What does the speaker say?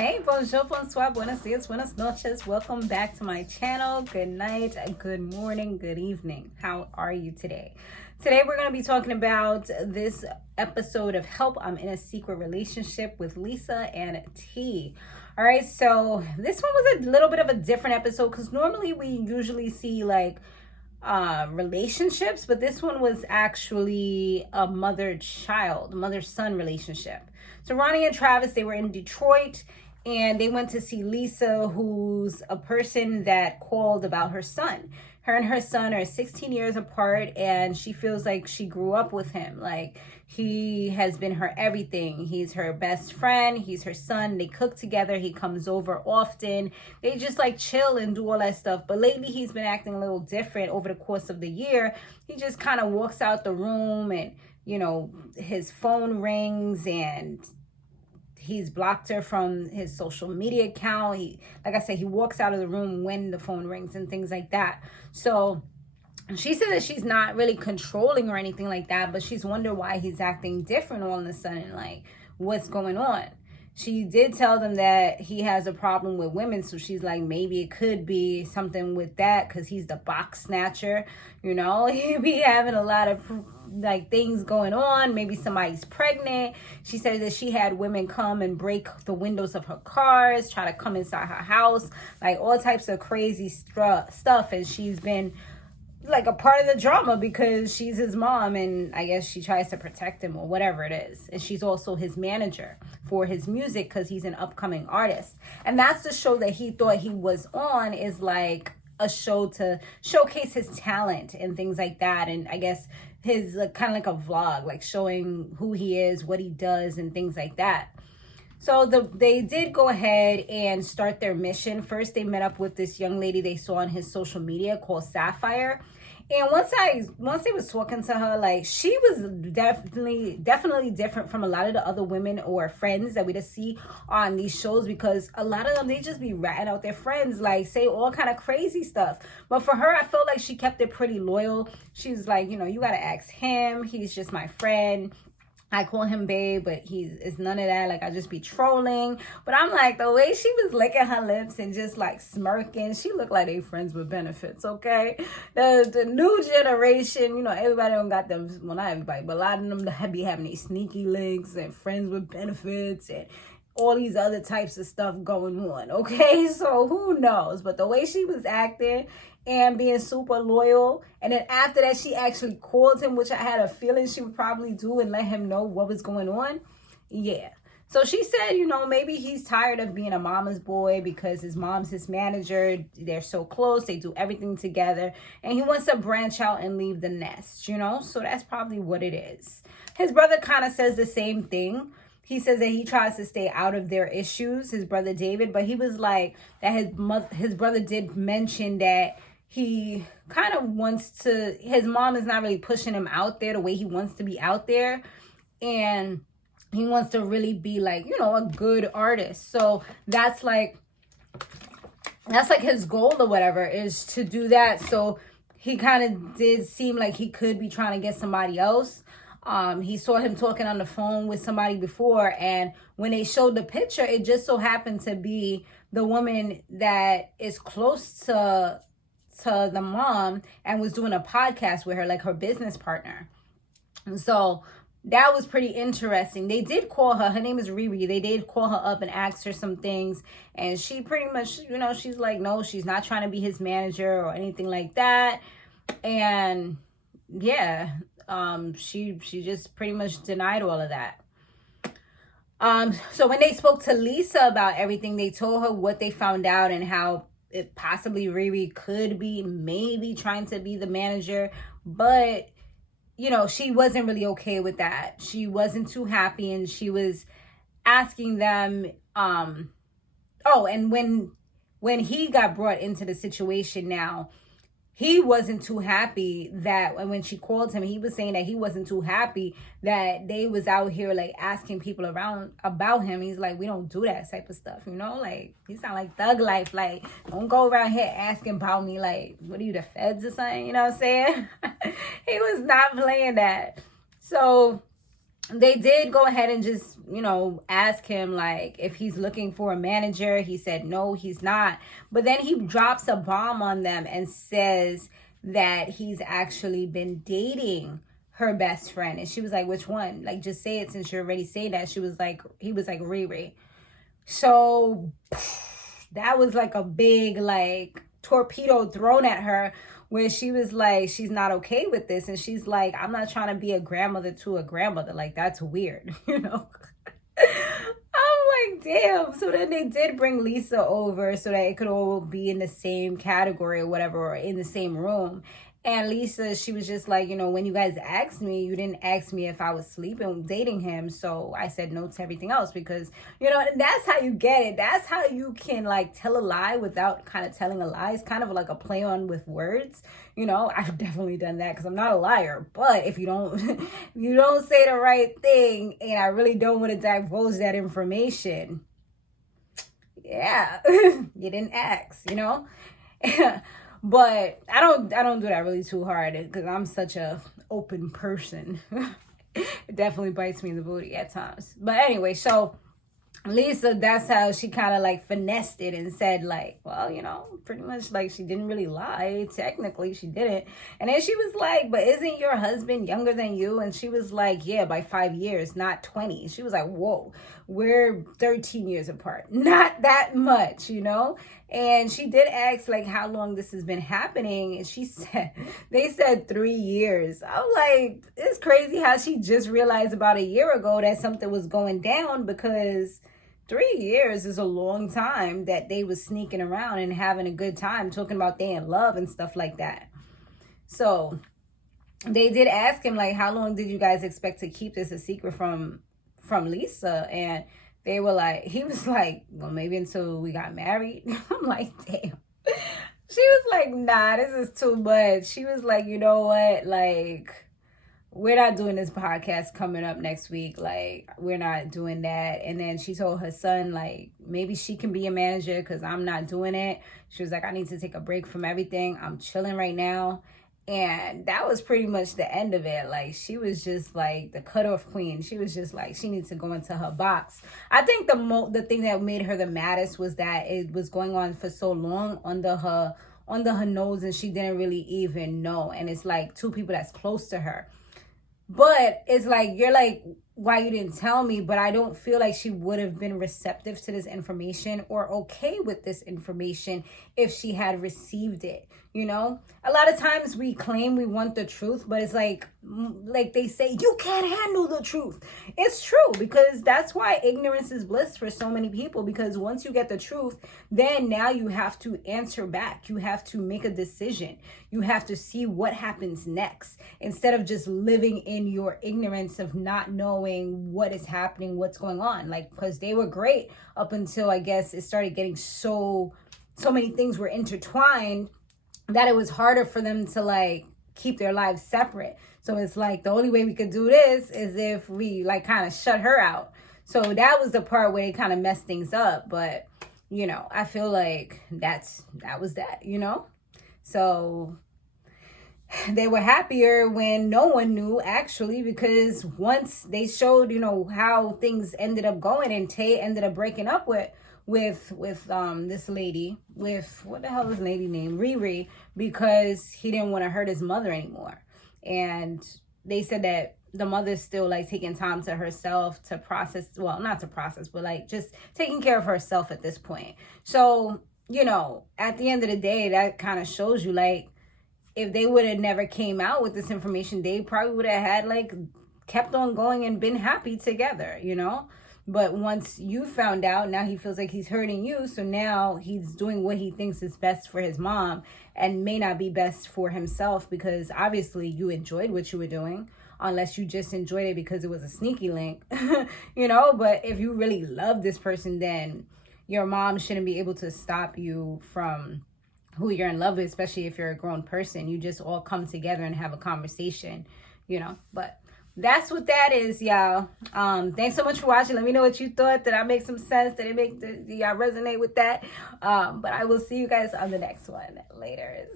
Hey, bonjour, bonsoir, buenos dias, buenas noches. Welcome back to my channel. Good night, good morning, good evening. How are you today? Today we're going to be talking about this episode of Help, I'm in a Secret Relationship with Lisa and T. All right, so this one was a little bit of a different episode because normally we usually see like relationships, but this one was actually a mother-son relationship. So Ronnie and Travis, they were in Detroit and they went to see Lisa, who's a person that called about her son. Her and her son are 16 years apart, and she feels like she grew up with him. Like, he has been her everything. He's her best friend. He's her son. They cook together. He comes over often. They just like chill and do all that stuff. But lately he's been acting a little different over the course of the year. He just kind of walks out the room and, you know, his phone rings and he's blocked her from his social media account. Like I said, he walks out of the room when the phone rings and things like that. So she said that she's not really controlling or anything like that, but she's wondered why he's acting different all of a sudden, like what's going on. She did tell them that he has a problem with women, so she's like, maybe it could be something with that because he's the box snatcher, you know. He'd be having a lot of like things going on. Maybe somebody's pregnant. She said that she had women come and break the windows of her cars, try to come inside her house, like all types of crazy stuff, and she's been like a part of the drama because she's his mom and I guess she tries to protect him or whatever it is. And she's also his manager for his music because he's an upcoming artist. And that's the show that he thought he was on, is like a show to showcase his talent and things like that. And I guess his kind of like a vlog, like showing who he is, what he does and things like that. So they did go ahead and start their mission. First, they met up with this young lady they saw on his social media called Sapphire. And once they was talking to her, like, she was definitely different from a lot of the other women or friends that we just see on these shows, because a lot of them, they just be ratting out their friends, like say all kind of crazy stuff. But for her, I feel like she kept it pretty loyal. She's like, you know, you got to ask him. He's just my friend. I call him babe, but it's none of that. Like, I just be trolling. But I'm like, the way she was licking her lips and just like smirking, she looked like they friends with benefits, okay? The new generation, you know, everybody don't got them. Well, not everybody, but a lot of them be having these sneaky links and friends with benefits and all these other types of stuff going on, okay? So who knows? But the way she was acting and being super loyal, and then after that she actually called him, which I had a feeling she would probably do, and let him know what was going on. Yeah. So she said, you know, maybe he's tired of being a mama's boy because his mom's his manager. They're so close. They do everything together. And he wants to branch out and leave the nest, you know? So that's probably what it is. His brother kind of says the same thing. He says that he tries to stay out of their issues, his brother David. But he was like that his brother did mention that he kind of wants to, his mom is not really pushing him out there the way he wants to be out there. And he wants to really be like, you know, a good artist. So that's like his goal or whatever, is to do that. So he kind of did seem like he could be trying to get somebody else. He saw him talking on the phone with somebody before, and when they showed the picture, it just so happened to be the woman that is close to the mom and was doing a podcast with her, like her business partner. And so that was pretty interesting. They did call her name is ReRe. They did call her up and ask her some things, and she pretty much, you know, she's like, no, she's not trying to be his manager or anything like that. And yeah, she just pretty much denied all of that. So when they spoke to Lisa about everything, they told her what they found out and how it possibly ReRe could be maybe trying to be the manager, but you know, she wasn't really okay with that. She wasn't too happy, and she was asking them, and when he got brought into the situation now, he wasn't too happy that when she called him, he was saying that he wasn't too happy that they was out here like asking people around about him. He's like, we don't do that type of stuff, you know? Like, you sound like thug life. Like, don't go around here asking about me. Like, what are you, the feds or something? You know what I'm saying? He was not playing that. So they did go ahead and just, ask him like if he's looking for a manager. He said no, he's not. But then he drops a bomb on them and says that he's actually been dating her best friend. And she was like, which one? Like, just say it since you're already saying that. He was like, ReRe. So that was like a big like torpedo thrown at her, where she was like, she's not okay with this. And she's like, I'm not trying to be a grandmother to a grandmother. Like, that's weird, I'm like, damn. So then they did bring Lisa over so that it could all be in the same category or whatever, or in the same room. And Lisa, she was just like, when you guys asked me, you didn't ask me if I was sleeping, dating him. So I said no to everything else because, and that's how you get it. That's how you can like tell a lie without kind of telling a lie. It's kind of like a play on with words. I've definitely done that because I'm not a liar. But if you don't, you don't say the right thing, and I really don't want to divulge that information. Yeah, you didn't ask, But I don't do that really too hard because I'm such a open person. It definitely bites me in the booty at times. But anyway, so Lisa, that's how she kind of like finessed it and said like, well, pretty much like she didn't really lie. Technically, she didn't. And then she was like, but isn't your husband younger than you? And she was like, yeah, by 5 years, not 20. She was like, whoa, we're 13 years apart. Not that much, And she did ask like how long this has been happening. And they said 3 years. I'm like, it's crazy how she just realized about a year ago that something was going down, because 3 years is a long time that they was sneaking around and having a good time, talking about they in love and stuff like that. So they did ask him like, how long did you guys expect to keep this a secret from Lisa? And they were like, he was like, well, maybe until we got married. I'm like, damn. She was like, nah, this is too much. She was like, you know what? Like, we're not doing this podcast coming up next week. Like, we're not doing that. And then she told her son, like, maybe she can be a manager because I'm not doing it. She was like, I need to take a break from everything. I'm chilling right now. And that was pretty much the end of it. Like, she was just like the cutoff queen. She was just like, she needs to go into her box. I think the thing that made her the maddest was that it was going on for so long under her nose, and she didn't really even know. And it's like two people that's close to her. But it's like, you're like, why you didn't tell me? But I don't feel like she would have been receptive to this information or okay with this information if she had received it. A lot of times we claim we want the truth, but it's like they say, you can't handle the truth. It's true, because that's why ignorance is bliss for so many people, because once you get the truth, then now you have to answer back. You have to make a decision. You have to see what happens next, instead of just living in your ignorance of not knowing what is happening, what's going on. Like, because they were great up until, I guess, it started getting so many things were intertwined that it was harder for them to like keep their lives separate. So it's like the only way we could do this is if we like kind of shut her out. So that was the part where they kind of messed things up. But I feel like that was that. So they were happier when no one knew, actually, because once they showed how things ended up going, and Tay ended up breaking up with this lady, with what the hell is the lady name, ReRe, because he didn't want to hurt his mother anymore. And they said that the mother's still like taking time to herself to process, well, not to process, but like just taking care of herself at this point. So at the end of the day, that kind of shows you like, if they would have never came out with this information, they probably would have had like kept on going and been happy together, But once you found out, now he feels like he's hurting you. So now he's doing what he thinks is best for his mom and may not be best for himself, because obviously you enjoyed what you were doing, unless you just enjoyed it because it was a sneaky link, But if you really love this person, then your mom shouldn't be able to stop you from who you're in love with, especially if you're a grown person. You just all come together and have a conversation, But that's what that is, y'all. Thanks so much for watching. Let me know what you thought. Did I make some sense? Did y'all resonate with that? But I will see you guys on the next one. Later.